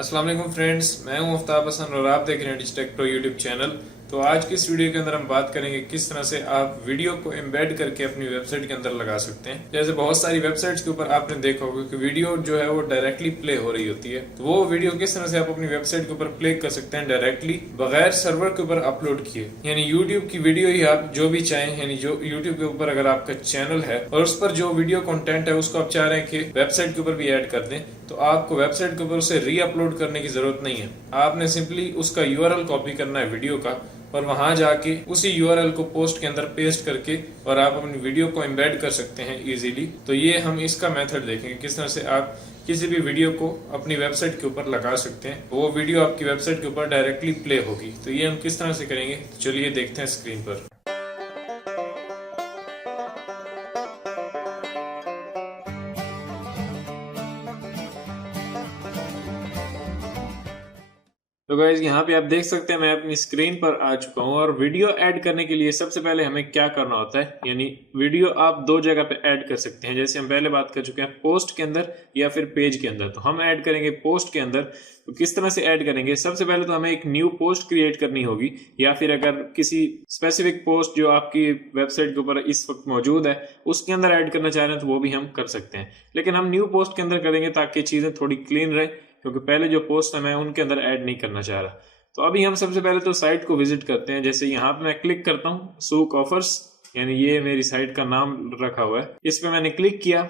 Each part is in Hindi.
अस्सलाम वालेकुम फ्रेंड्स, मैं हूं आफ्ताब हसन और आप देख रहे हैं डिजिटेक प्रो यूट्यूब चैनल। तो आज की इस वीडियो के अंदर हम बात करेंगे किस तरह से आप वीडियो को एम्बेड करके अपनी वेबसाइट के अंदर लगा सकते हैं। जैसे बहुत सारी वेबसाइट्स के ऊपर आपने देखा होगा कि वीडियो जो है वो डायरेक्टली प्ले हो रही होती है, तो वो वीडियो किस तरह से आप अपनी वेबसाइट के ऊपर प्ले कर सकते हैं डायरेक्टली बगैर सर्वर के ऊपर अपलोड किए। यानी यूट्यूब की वीडियो ही आप जो भी चाहें, यानी जो यूट्यूब के ऊपर अगर आपका चैनल है और उस पर जो वीडियो कंटेंट है उसको आप चाह रहे हैं कि वेबसाइट के ऊपर भी ऐड कर दें, तो आपको वेबसाइट के ऊपर उसे री अपलोड करने की जरूरत नहीं है। आपने सिंपली उसका यूआरएल कॉपी करना है वीडियो का, और वहां जाके उसी यूआरएल को पोस्ट के अंदर पेस्ट करके और आप अपनी वीडियो को एम्बेड कर सकते हैं इजीली। तो ये हम इसका मेथड देखेंगे किस तरह से आप किसी भी वीडियो को अपनी वेबसाइट के ऊपर लगा सकते हैं, वो वीडियो आपकी वेबसाइट के ऊपर डायरेक्टली प्ले होगी। तो ये हम किस तरह से करेंगे, तो चलिए देखते हैं स्क्रीन पर। तो गाइज यहाँ पे आप देख सकते हैं मैं अपनी स्क्रीन पर आ चुका हूँ और वीडियो ऐड करने के लिए सबसे पहले हमें क्या करना होता है, यानी वीडियो आप दो जगह पे ऐड कर सकते हैं। जैसे हम पहले बात कर चुके हैं पोस्ट के अंदर या फिर पेज के अंदर, तो हम ऐड करेंगे पोस्ट के अंदर। तो किस तरह से ऐड करेंगे, सबसे पहले तो हमें एक न्यू पोस्ट क्रिएट करनी होगी, या फिर अगर किसी स्पेसिफिक पोस्ट जो आपकी वेबसाइट के ऊपर इस वक्त मौजूद है उसके अंदर ऐड करना चाह रहे हैं तो वो भी हम कर सकते हैं। लेकिन हम न्यू पोस्ट के अंदर करेंगे ताकि चीजें थोड़ी क्लीन रहे, क्योंकि पहले जो पोस्ट है मैं उनके अंदर ऐड नहीं करना चाह रहा। तो अभी हम सबसे पहले तो साइट को विजिट करते हैं। जैसे यहाँ पे मैं क्लिक करता हूँ सूक ऑफर्स, यानी ये मेरी साइट का नाम रखा हुआ है, इस पे मैंने क्लिक किया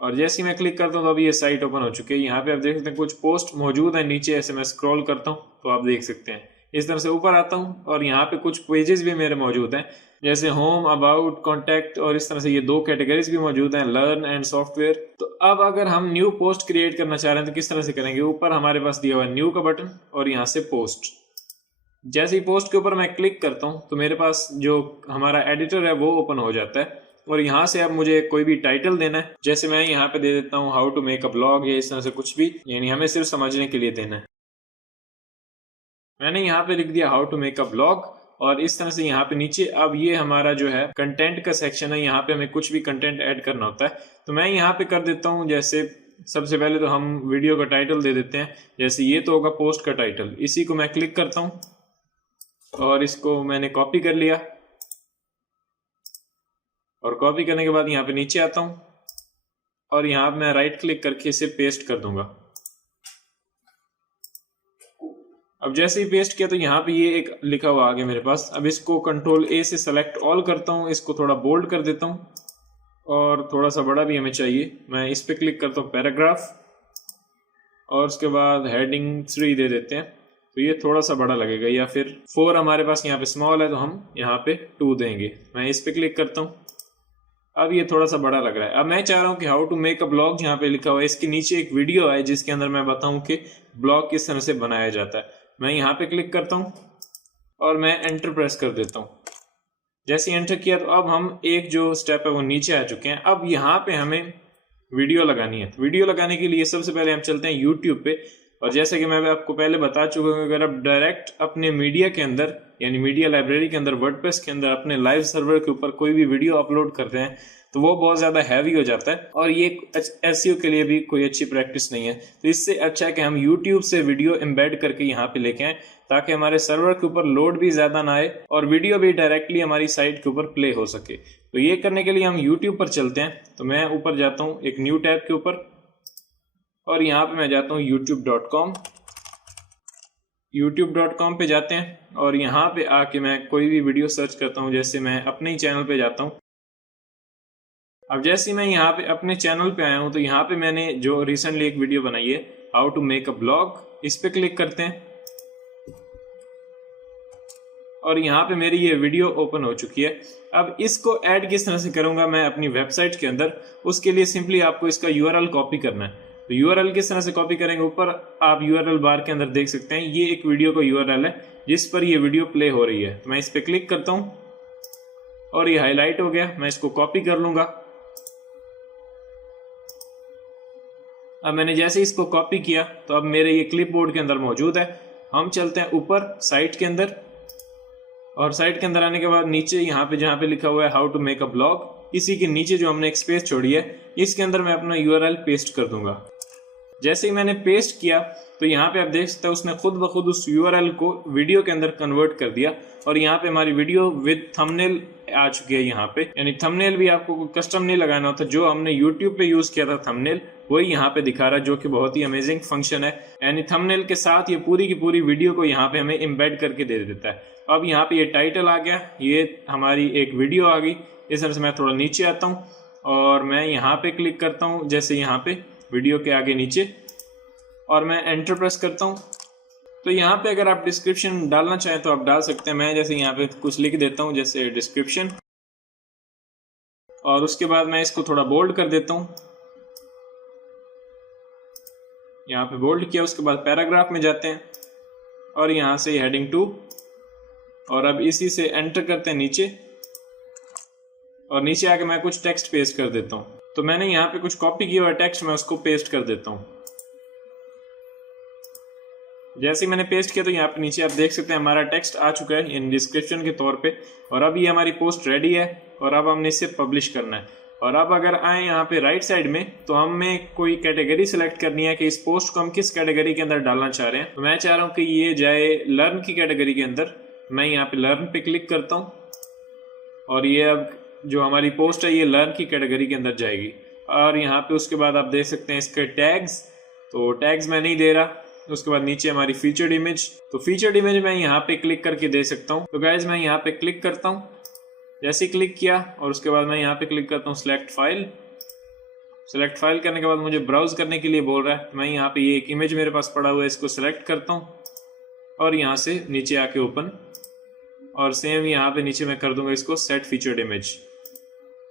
और जैसे ही मैं क्लिक करता हूँ तो अभी ये साइट ओपन हो चुकी है। यहाँ पे आप देख सकते हैं कुछ पोस्ट मौजूद है नीचे, ऐसे मैं स्क्रॉल करता हूँ तो आप देख सकते हैं इस तरह से ऊपर आता हूँ और यहाँ पे कुछ पेजेस भी मेरे मौजूद हैं, जैसे होम, अबाउट, कॉन्टैक्ट, और इस तरह से ये दो कैटेगरीज भी मौजूद हैं, लर्न एंड सॉफ्टवेयर। तो अब अगर हम न्यू पोस्ट क्रिएट करना चाह रहे हैं तो किस तरह से करेंगे, ऊपर हमारे पास दिया हुआ है न्यू का बटन और यहाँ से पोस्ट। जैसे ही पोस्ट के ऊपर मैं क्लिक करता हूँ तो मेरे पास जो हमारा एडिटर है वो ओपन हो जाता है और यहाँ से अब मुझे कोई भी टाइटल देना है। जैसे मैं यहाँ पे दे देता हूँ how to make a blog, या इस तरह से कुछ भी, यानी हमें सिर्फ समझने के लिए देना है। मैंने यहाँ पे लिख दिया how to make a blog और इस तरह से यहाँ पे नीचे अब ये हमारा जो है कंटेंट का सेक्शन है, यहाँ पे हमें कुछ भी कंटेंट ऐड करना होता है। तो मैं यहाँ पे कर देता हूँ, जैसे सबसे पहले तो हम वीडियो का टाइटल दे देते हैं। जैसे ये तो होगा पोस्ट का टाइटल, इसी को मैं क्लिक करता हूँ और इसको मैंने कॉपी कर लिया और कॉपी करने के बाद यहाँ पे नीचे आता हूँ और यहाँ पे मैं राइट क्लिक करके इसे पेस्ट कर दूंगा। अब जैसे ही पेस्ट किया तो यहाँ पे ये एक लिखा हुआ आ गया मेरे पास। अब इसको कंट्रोल ए से सेलेक्ट ऑल करता हूँ, इसको थोड़ा बोल्ड कर देता हूँ और थोड़ा सा बड़ा भी हमें चाहिए। मैं इस पे क्लिक करता हूँ पैराग्राफ और उसके बाद हेडिंग 3 दे देते हैं, तो ये थोड़ा सा बड़ा लगेगा, या फिर 4 हमारे पास यहाँ पे स्मॉल है तो हम यहाँ पे 2 देंगे। मैं इस पे क्लिक करता हूँ, अब ये थोड़ा सा बड़ा लग रहा है। अब मैं चाह रहा हूँ कि how to make a blog यहाँ पे लिखा हुआ है, इसके नीचे एक वीडियो है जिसके अंदर मैं बताऊँ कि ब्लॉग किस तरह से बनाया जाता है। मैं यहाँ पे क्लिक करता हूँ और मैं एंटर प्रेस कर देता हूँ। जैसे एंटर किया तो अब हम एक जो स्टेप है वो नीचे आ चुके हैं। अब यहाँ पे हमें वीडियो लगानी है। वीडियो लगाने के लिए सबसे पहले हम चलते हैं यूट्यूब पे, और जैसे कि मैं आपको पहले बता चुका हूँ, अगर आप डायरेक्ट अपने मीडिया के अंदर, यानी मीडिया लाइब्रेरी के अंदर, वर्डप्रेस के अंदर अपने लाइव सर्वर के ऊपर कोई भी वीडियो अपलोड करते हैं तो वो बहुत ज़्यादा हैवी हो जाता है और ये एसईओ के लिए भी कोई अच्छी प्रैक्टिस नहीं है। तो इससे अच्छा है कि हम यूट्यूब से वीडियो एम्बेड करके यहाँ पे लेके आए, ताकि हमारे सर्वर के ऊपर लोड भी ज़्यादा ना आए और वीडियो भी डायरेक्टली हमारी साइट के ऊपर प्ले हो सके। तो ये करने के लिए हम यूट्यूब पर चलते हैं। तो मैं ऊपर जाता हूँ एक न्यू टैब के ऊपर और यहाँ पे मैं जाता हूँ youtube.com। youtube.com पे जाते हैं और यहाँ पे आके मैं कोई भी वीडियो सर्च करता हूँ। जैसे मैं अपने ही चैनल पे जाता हूँ। अब जैसे मैं यहाँ पे अपने चैनल पे आया हूँ तो यहाँ पे मैंने जो रिसेंटली एक वीडियो बनाई है how to make a blog, इस पे क्लिक करते हैं और यहाँ पे मेरी ये वीडियो ओपन हो चुकी है। अब इसको ऐड किस तरह से करूंगा मैं अपनी वेबसाइट के अंदर, उसके लिए सिंपली आपको इसका यूआरएल कॉपी करना है। तो यूआरएल किस तरह से कॉपी करेंगे, ऊपर आप यूआरएल बार के अंदर देख सकते हैं ये एक वीडियो का यूआरएल है जिस पर ये वीडियो प्ले हो रही है। तो मैं इस पर क्लिक करता हूँ और ये हाईलाइट हो गया। मैं इसको कॉपी कर लूंगा। अब मैंने जैसे इसको कॉपी किया तो अब मेरे ये क्लिपबोर्ड के अंदर मौजूद है। हम चलते हैं ऊपर साइट के अंदर और साइट के अंदर आने के बाद नीचे यहाँ पे जहाँ पे लिखा हुआ है how to make a blog, इसी के नीचे जो हमने एक स्पेस छोड़ी है इसके अंदर मैं अपना यूआरएल पेस्ट कर दूंगा। जैसे ही मैंने पेस्ट किया तो यहाँ पे आप देख सकते हैं उसने खुद ब खुद उस URL को वीडियो के अंदर कन्वर्ट कर दिया और यहाँ पे हमारी वीडियो विद थंबनेल आ चुकी है यहाँ पे। यानी थंबनेल भी आपको कस्टम नहीं लगाना होता, जो हमने YouTube पे यूज किया था थंबनेल वही यहाँ पे दिखा रहा है, जो कि बहुत ही अमेजिंग फंक्शन है। यानी थंबनेल के साथ ये पूरी की पूरी वीडियो को यहाँ पे हमें एम्बेड करके दे देता है। अब यहाँ पे ये टाइटल आ गया, ये हमारी एक वीडियो आ गई। इस तरह से मैं थोड़ा नीचे आता हूँ और मैं यहाँ पे क्लिक करता हूँ, जैसे यहाँ पे वीडियो के आगे नीचे, और मैं एंटर प्रेस करता हूँ। तो यहाँ पे अगर आप डिस्क्रिप्शन डालना चाहें तो आप डाल सकते हैं। मैं जैसे यहाँ पे कुछ लिख देता हूँ, जैसे डिस्क्रिप्शन, और उसके बाद मैं इसको थोड़ा बोल्ड कर देता हूँ। यहाँ पे बोल्ड किया, उसके बाद पैराग्राफ में जाते हैं और यहाँ से हेडिंग 2, और अब इसी से एंटर करते हैं नीचे, और नीचे आके मैं कुछ टेक्स्ट पेस्ट कर देता हूँ। तो मैंने यहाँ पे कुछ कॉपी किया हुआ टेक्स्ट, मैं उसको पेस्ट कर देता हूँ। जैसे ही मैंने पेस्ट किया तो यहाँ पे नीचे आप देख सकते हैं हमारा टेक्स्ट आ चुका है इन डिस्क्रिप्शन के तौर पे, और अब ये हमारी पोस्ट रेडी है और अब हमने इसे पब्लिश करना है। और अब अगर आए यहाँ पे राइट साइड में तो हमें कोई कैटेगरी सिलेक्ट करनी है कि इस पोस्ट को हम किस कैटेगरी के अंदर डालना चाह रहे हैं। तो मैं चाह रहा हूँ कि ये जाए लर्न की कैटेगरी के अंदर। मैं यहाँ पे लर्न पे क्लिक करता हूँ और ये अब जो हमारी पोस्ट है ये लर्न की कैटेगरी के अंदर जाएगी। और यहाँ पे उसके बाद आप देख सकते हैं इसके टैग्स, तो टैग्स मैं नहीं दे रहा। उसके बाद नीचे हमारी फीचर्ड इमेज, तो फीचर्ड इमेज मैं यहाँ पे क्लिक करके दे सकता हूँ। तो गाइज मैं यहाँ पे क्लिक करता हूँ, जैसे ही क्लिक किया और उसके बाद मैं यहाँ पे क्लिक करता हूँ सिलेक्ट फाइल। सिलेक्ट फाइल करने के बाद मुझे ब्राउज करने के लिए बोल रहा है। मैं यहाँ पे ये एक इमेज मेरे पास पड़ा हुआ है, इसको सिलेक्ट करता हूँ और यहाँ से नीचे आके ओपन, और सेम यहाँ पे नीचे मैं कर दूंगा इसको सेट फीचर्ड इमेज।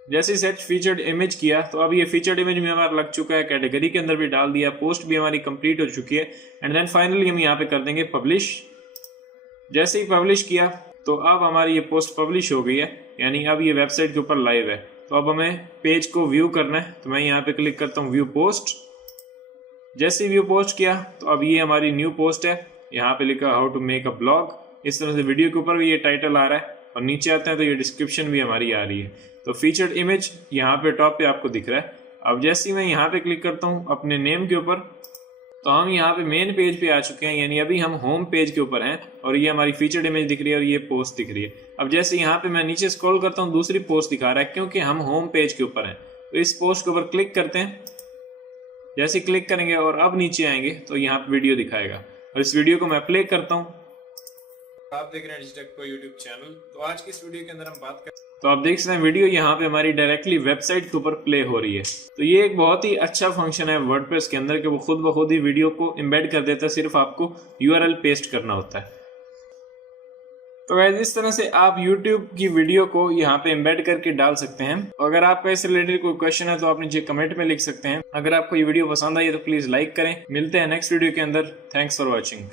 जैसे ही सेट फीचर्ड इमेज किया तो अब ये फीचर्ड इमेज में हमारा लग चुका है, कैटेगरी के अंदर भी डाल दिया, पोस्ट भी हमारी कंप्लीट हो चुकी है। एंड देन फाइनली हम यहाँ पे कर देंगे पब्लिश। जैसे ही पब्लिश किया तो अब हमारी ये पोस्ट पब्लिश हो गई है, यानी अब ये वेबसाइट के ऊपर लाइव है। तो अब हमें पेज को व्यू करना है, तो मैं यहाँ पे क्लिक करता हूँ व्यू पोस्ट। जैसे ही व्यू पोस्ट किया तो अब ये हमारी न्यू पोस्ट है, यहाँ पे लिखा how to make a blog. इस तरह से वीडियो के ऊपर भी ये टाइटल आ रहा है और नीचे आते हैं तो ये डिस्क्रिप्शन भी हमारी आ रही है। तो फीचर्ड इमेज यहाँ पे टॉप पे आपको दिख रहा है। अब जैसे ही मैं यहाँ पे क्लिक करता हूँ अपने नेम के ऊपर, तो हम यहाँ पे मेन पेज पे आ चुके हैं, यानी अभी हम होम पेज के ऊपर हैं और ये हमारी फीचर्ड इमेज दिख रही है और ये पोस्ट दिख रही है। अब जैसे यहाँ पे मैं नीचे स्क्रॉल करता हूँ दूसरी पोस्ट दिखा रहा है, क्योंकि हम होम पेज के ऊपर हैं। तो इस पोस्ट के ऊपर क्लिक करते हैं, जैसे क्लिक करेंगे और अब नीचे आएंगे तो यहाँ पे वीडियो दिखाएगा और इस वीडियो को मैं प्ले करता हूँ। आप देख रहे हैं डिजिटेक को यूट्यूब चैनल। तो आज की इस वीडियो के अंदर हम बात करें, तो आप देख सकते हैं वीडियो यहाँ पे हमारी डायरेक्टली वेबसाइट के ऊपर प्ले हो रही है। तो ये एक बहुत ही अच्छा फंक्शन है वर्डप्रेस के अंदर कि वो खुद ब खुद ही वीडियो को एम्बेड कर देता है, सिर्फ आपको URL पेस्ट करना होता है। तो गाइस इस तरह से आप YouTube की वीडियो को यहाँ पे एम्बेड करके डाल सकते हैं। अगर आपका इससे रिलेटेड कोई क्वेश्चन है तो आप नीचे कमेंट में लिख सकते हैं। अगर आपको ये वीडियो पसंद आई है तो प्लीज लाइक करें। मिलते हैं नेक्स्ट वीडियो के अंदर। Thanks for watching.